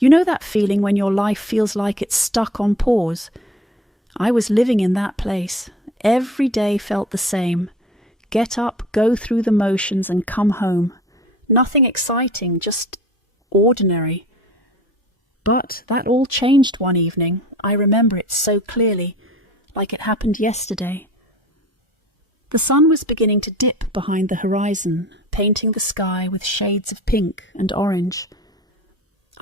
You know that feeling when your life feels like it's stuck on pause? I was living in that place. Every day felt the same. Get up, go through the motions and come home. Nothing exciting, just ordinary. But that all changed one evening. I remember it so clearly, like it happened yesterday. The sun was beginning to dip behind the horizon, painting the sky with shades of pink and orange.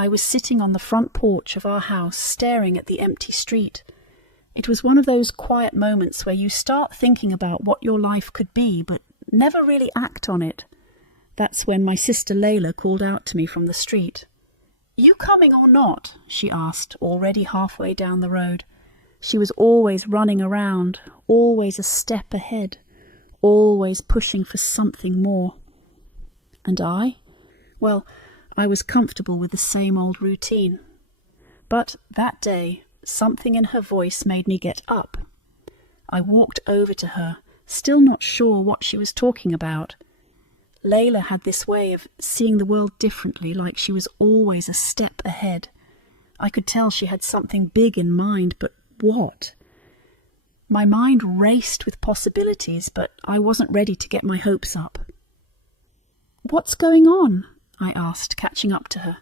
I was sitting on the front porch of our house, staring at the empty street. It was one of those quiet moments where you start thinking about what your life could be, but never really act on it. That's when my sister Layla called out to me from the street. "You coming or not?" she asked, already halfway down the road. She was always running around, always a step ahead, always pushing for something more. And I? Well, I was comfortable with the same old routine. But that day, something in her voice made me get up. I walked over to her, still not sure what she was talking about. Layla had this way of seeing the world differently, like she was always a step ahead. I could tell she had something big in mind, but what? My mind raced with possibilities, but I wasn't ready to get my hopes up. "What's going on?" I asked, catching up to her.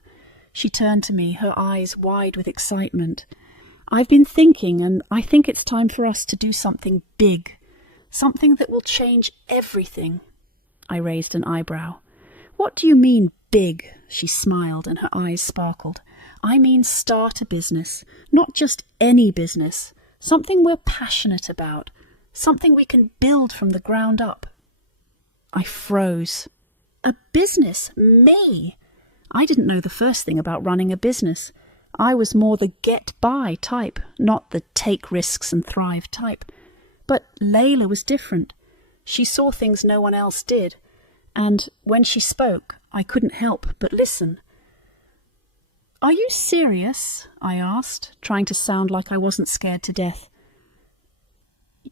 She turned to me, her eyes wide with excitement. "I've been thinking, and I think it's time for us to do something big. Something that will change everything." I raised an eyebrow. "What do you mean, big?" She smiled and her eyes sparkled. "I mean start a business, not just any business. Something we're passionate about. Something we can build from the ground up." I froze. A business? Me? I didn't know the first thing about running a business. I was more the get-by type, not the take risks and thrive type. But Layla was different. She saw things no one else did. And when she spoke, I couldn't help but listen. "Are you serious?" I asked, trying to sound like I wasn't scared to death.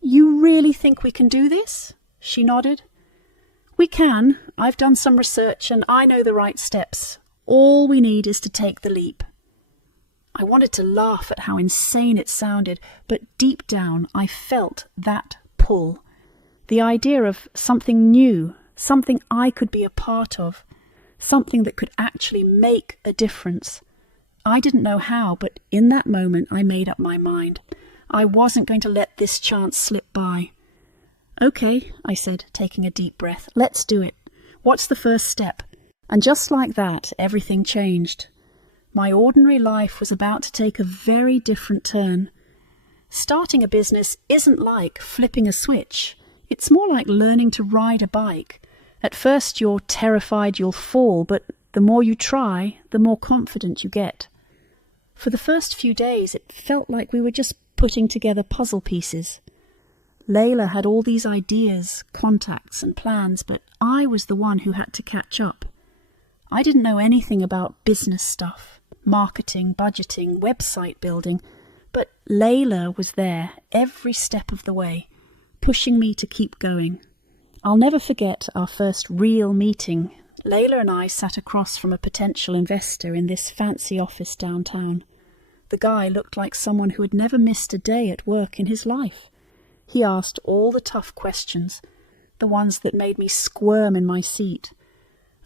"You really think we can do this?" She nodded. "We can. I've done some research and I know the right steps. All we need is to take the leap." I wanted to laugh at how insane it sounded, but deep down I felt that pull. The idea of something new, something I could be a part of, something that could actually make a difference. I didn't know how, but in that moment I made up my mind. I wasn't going to let this chance slip by. "Okay," I said, taking a deep breath. "Let's do it. What's the first step?" And just like that, everything changed. My ordinary life was about to take a very different turn. Starting a business isn't like flipping a switch. It's more like learning to ride a bike. At first you're terrified you'll fall, but the more you try, the more confident you get. For the first few days, it felt like we were just putting together puzzle pieces. Layla had all these ideas, contacts and plans, but I was the one who had to catch up. I didn't know anything about business stuff, marketing, budgeting, website building, but Layla was there every step of the way, pushing me to keep going. I'll never forget our first real meeting. Layla and I sat across from a potential investor in this fancy office downtown. The guy looked like someone who had never missed a day at work in his life. He asked all the tough questions, the ones that made me squirm in my seat.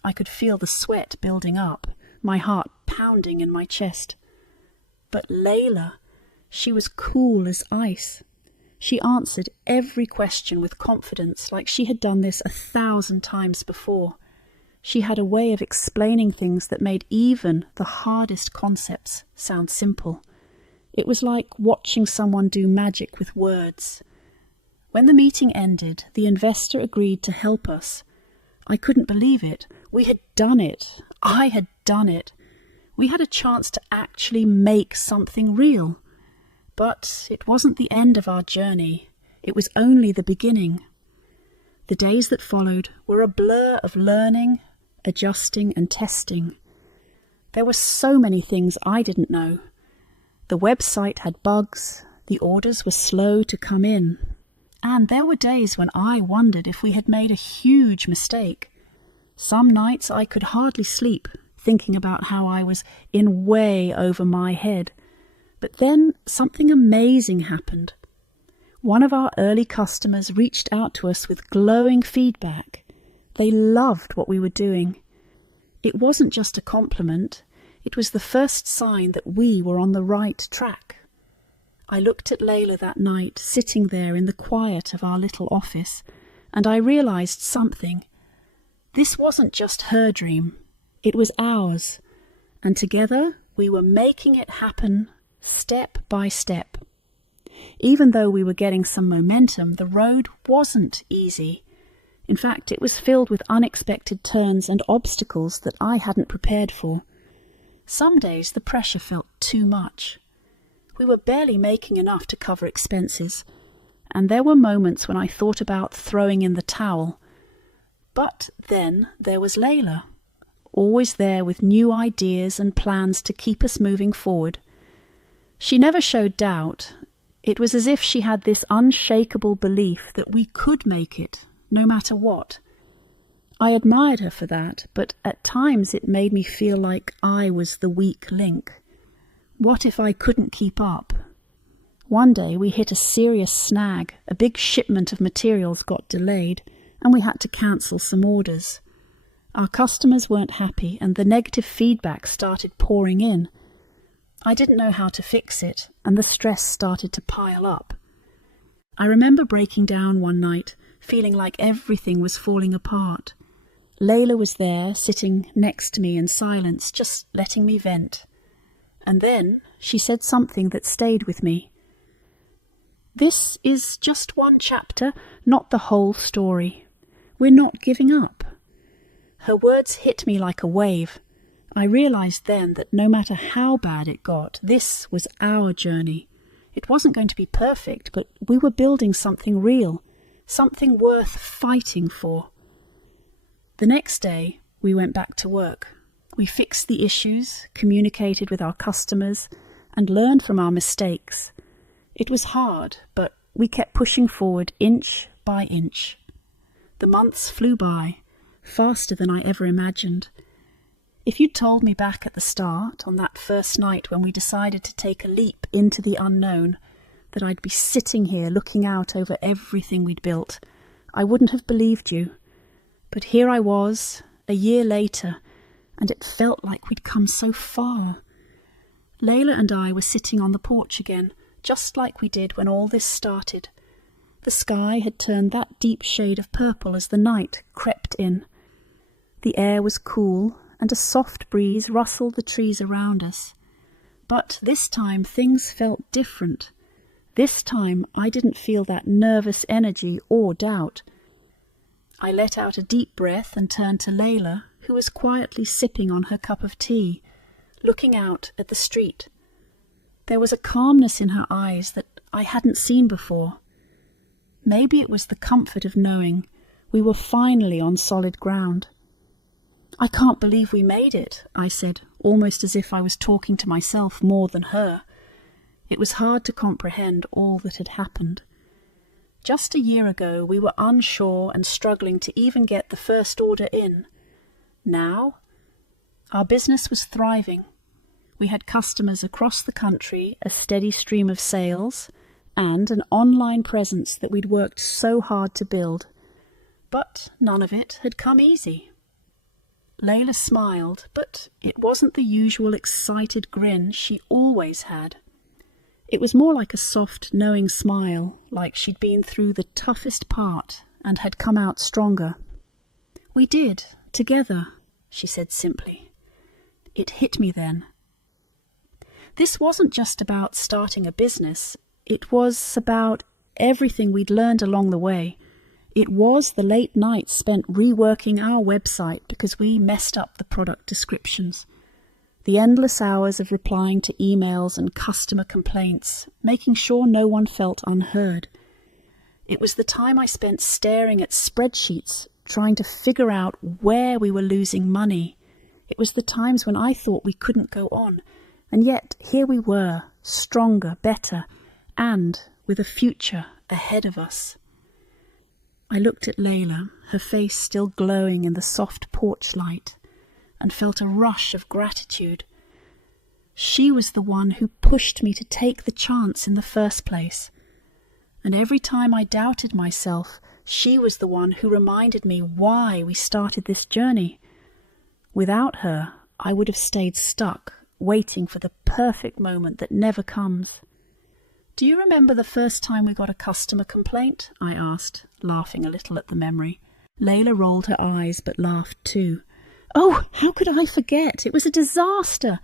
I could feel the sweat building up, my heart pounding in my chest. But Layla, she was cool as ice. She answered every question with confidence, like she had done this 1,000 times before. She had a way of explaining things that made even the hardest concepts sound simple. It was like watching someone do magic with words. When the meeting ended, the investor agreed to help us. I couldn't believe it. We had done it. I had done it. We had a chance to actually make something real. But it wasn't the end of our journey. It was only the beginning. The days that followed were a blur of learning, adjusting and testing. There were so many things I didn't know. The website had bugs, the orders were slow to come in, and there were days when I wondered if we had made a huge mistake. Some nights I could hardly sleep, thinking about how I was in way over my head. But then something amazing happened. One of our early customers reached out to us with glowing feedback. They loved what we were doing. It wasn't just a compliment, it was the first sign that we were on the right track. I looked at Layla that night, sitting there in the quiet of our little office, and I realized something. This wasn't just her dream, it was ours, and together we were making it happen step by step. Even though we were getting some momentum, the road wasn't easy. In fact, it was filled with unexpected turns and obstacles that I hadn't prepared for. Some days the pressure felt too much. We were barely making enough to cover expenses, and there were moments when I thought about throwing in the towel. But then there was Layla, always there with new ideas and plans to keep us moving forward. She never showed doubt. It was as if she had this unshakable belief that we could make it, no matter what. I admired her for that, but at times it made me feel like I was the weak link. What if I couldn't keep up? One day we hit a serious snag. A big shipment of materials got delayed, and we had to cancel some orders. Our customers weren't happy, and the negative feedback started pouring in. I didn't know how to fix it, and the stress started to pile up. I remember breaking down one night, feeling like everything was falling apart. Layla was there, sitting next to me in silence, just letting me vent. And then she said something that stayed with me. This is just one chapter, not the whole story. We're not giving up. Her words hit me like a wave. I realized then that no matter how bad it got, this was our journey. It wasn't going to be perfect, but we were building something real, something worth fighting for. The next day, we went back to work. We fixed the issues, communicated with our customers, and learned from our mistakes. It was hard, but we kept pushing forward inch by inch. The months flew by, faster than I ever imagined. If you'd told me back at the start, on that first night when we decided to take a leap into the unknown, that I'd be sitting here looking out over everything we'd built, I wouldn't have believed you. But here I was, a year later, and it felt like we'd come so far. Layla and I were sitting on the porch again, just like we did when all this started. The sky had turned that deep shade of purple as the night crept in. The air was cool, and a soft breeze rustled the trees around us. But this time things felt different. This time I didn't feel that nervous energy or doubt. I let out a deep breath and turned to Layla, who was quietly sipping on her cup of tea, looking out at the street. There was a calmness in her eyes that I hadn't seen before. Maybe it was the comfort of knowing we were finally on solid ground. "I can't believe we made it," I said, almost as if I was talking to myself more than her. It was hard to comprehend all that had happened. Just a year ago, we were unsure and struggling to even get the first order in. Now, our business was thriving. We had customers across the country, a steady stream of sales, and an online presence that we'd worked so hard to build. But none of it had come easy. Layla smiled, but it wasn't the usual excited grin she always had. It was more like a soft, knowing smile, like she'd been through the toughest part and had come out stronger. "We did, together," she said simply. It hit me then. This wasn't just about starting a business. It was about everything we'd learned along the way. It was the late nights spent reworking our website because we messed up the product descriptions. The endless hours of replying to emails and customer complaints, making sure no one felt unheard. It was the time I spent staring at spreadsheets, trying to figure out where we were losing money. It was the times when I thought we couldn't go on, and yet here we were, stronger, better, and with a future ahead of us. I looked at Layla, her face still glowing in the soft porch light. and felt a rush of gratitude. She was the one who pushed me to take the chance in the first place. And every time I doubted myself, she was the one who reminded me why we started this journey. Without her, I would have stayed stuck, waiting for the perfect moment that never comes. "Do you remember the first time we got a customer complaint?" I asked, laughing a little at the memory. Layla rolled her eyes but laughed too. "Oh, how could I forget? It was a disaster.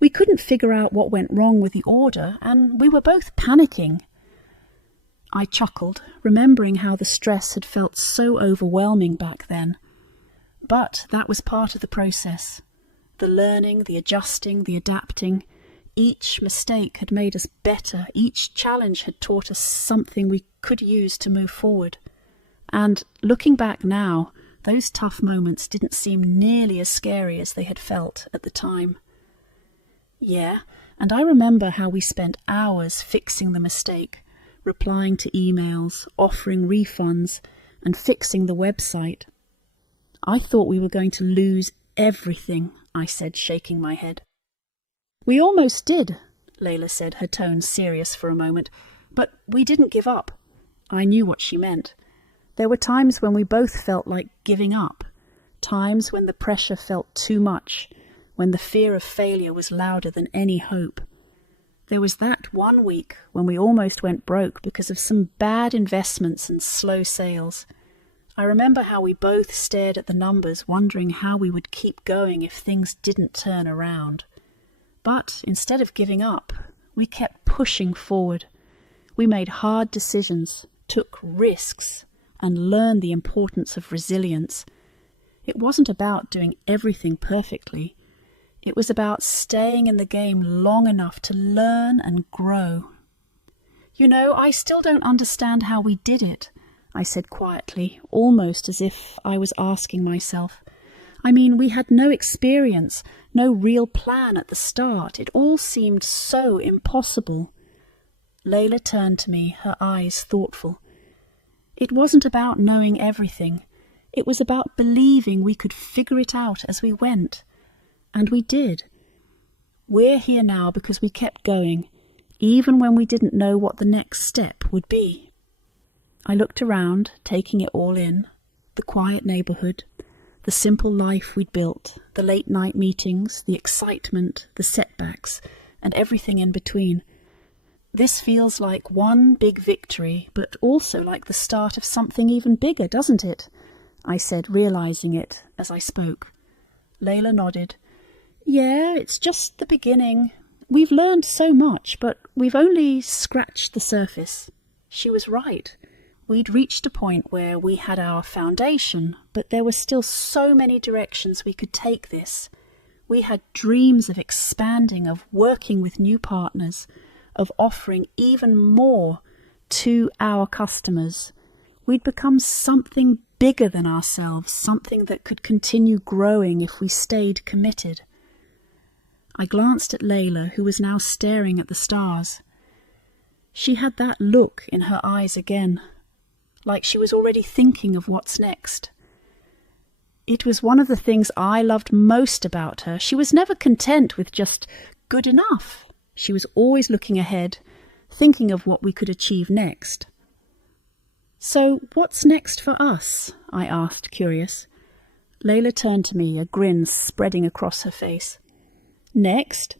We couldn't figure out what went wrong with the order, and we were both panicking." I chuckled, remembering how the stress had felt so overwhelming back then. But that was part of the process. The learning, the adjusting, the adapting. Each mistake had made us better. Each challenge had taught us something we could use to move forward. And looking back now, those tough moments didn't seem nearly as scary as they had felt at the time. Yeah, and I remember how we spent hours fixing the mistake, replying to emails, offering refunds, and fixing the website. "I thought we were going to lose everything," I said, shaking my head. "We almost did," Layla said, her tone serious for a moment, "but we didn't give up." I knew what she meant. There were times when we both felt like giving up, times when the pressure felt too much, when the fear of failure was louder than any hope. There was that one week when we almost went broke because of some bad investments and slow sales. I remember how we both stared at the numbers, wondering how we would keep going if things didn't turn around. But instead of giving up, we kept pushing forward. We made hard decisions, took risks, and learned the importance of resilience. It wasn't about doing everything perfectly. It was about staying in the game long enough to learn and grow. "You know, I still don't understand how we did it," I said quietly, almost as if I was asking myself. "I mean, we had no experience, no real plan at the start. It all seemed so impossible." Layla turned to me, her eyes thoughtful. "It wasn't about knowing everything. It was about believing we could figure it out as we went. And we did. We're here now because we kept going, even when we didn't know what the next step would be." I looked around, taking it all in. The quiet neighborhood, the simple life we'd built, the late-night meetings, the excitement, the setbacks, and everything in between. This feels like one big victory, but also like the start of something even bigger, doesn't it? I said, realizing it as I spoke. Layla nodded. "Yeah, it's just the beginning. We've learned so much, but we've only scratched the surface." She was right. We'd reached a point where we had our foundation, but there were still so many directions we could take this. We had dreams of expanding, of working with new partners, of offering even more to our customers. We'd become something bigger than ourselves, something that could continue growing if we stayed committed. I glanced at Layla, who was now staring at the stars. She had that look in her eyes again, like she was already thinking of what's next. It was one of the things I loved most about her. She was never content with just good enough. She was always looking ahead, thinking of what we could achieve next. "So what's next for us?" I asked, curious. Layla turned to me, a grin spreading across her face. "Next,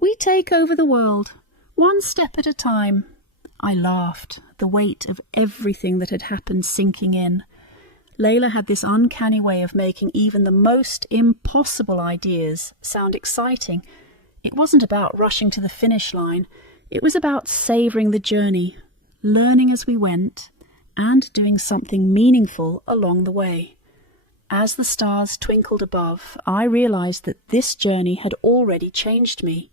we take over the world, one step at a time." I laughed, the weight of everything that had happened sinking in. Layla had this uncanny way of making even the most impossible ideas sound exciting. It wasn't about rushing to the finish line. It was about savouring the journey, learning as we went, and doing something meaningful along the way. As the stars twinkled above, I realized that this journey had already changed me.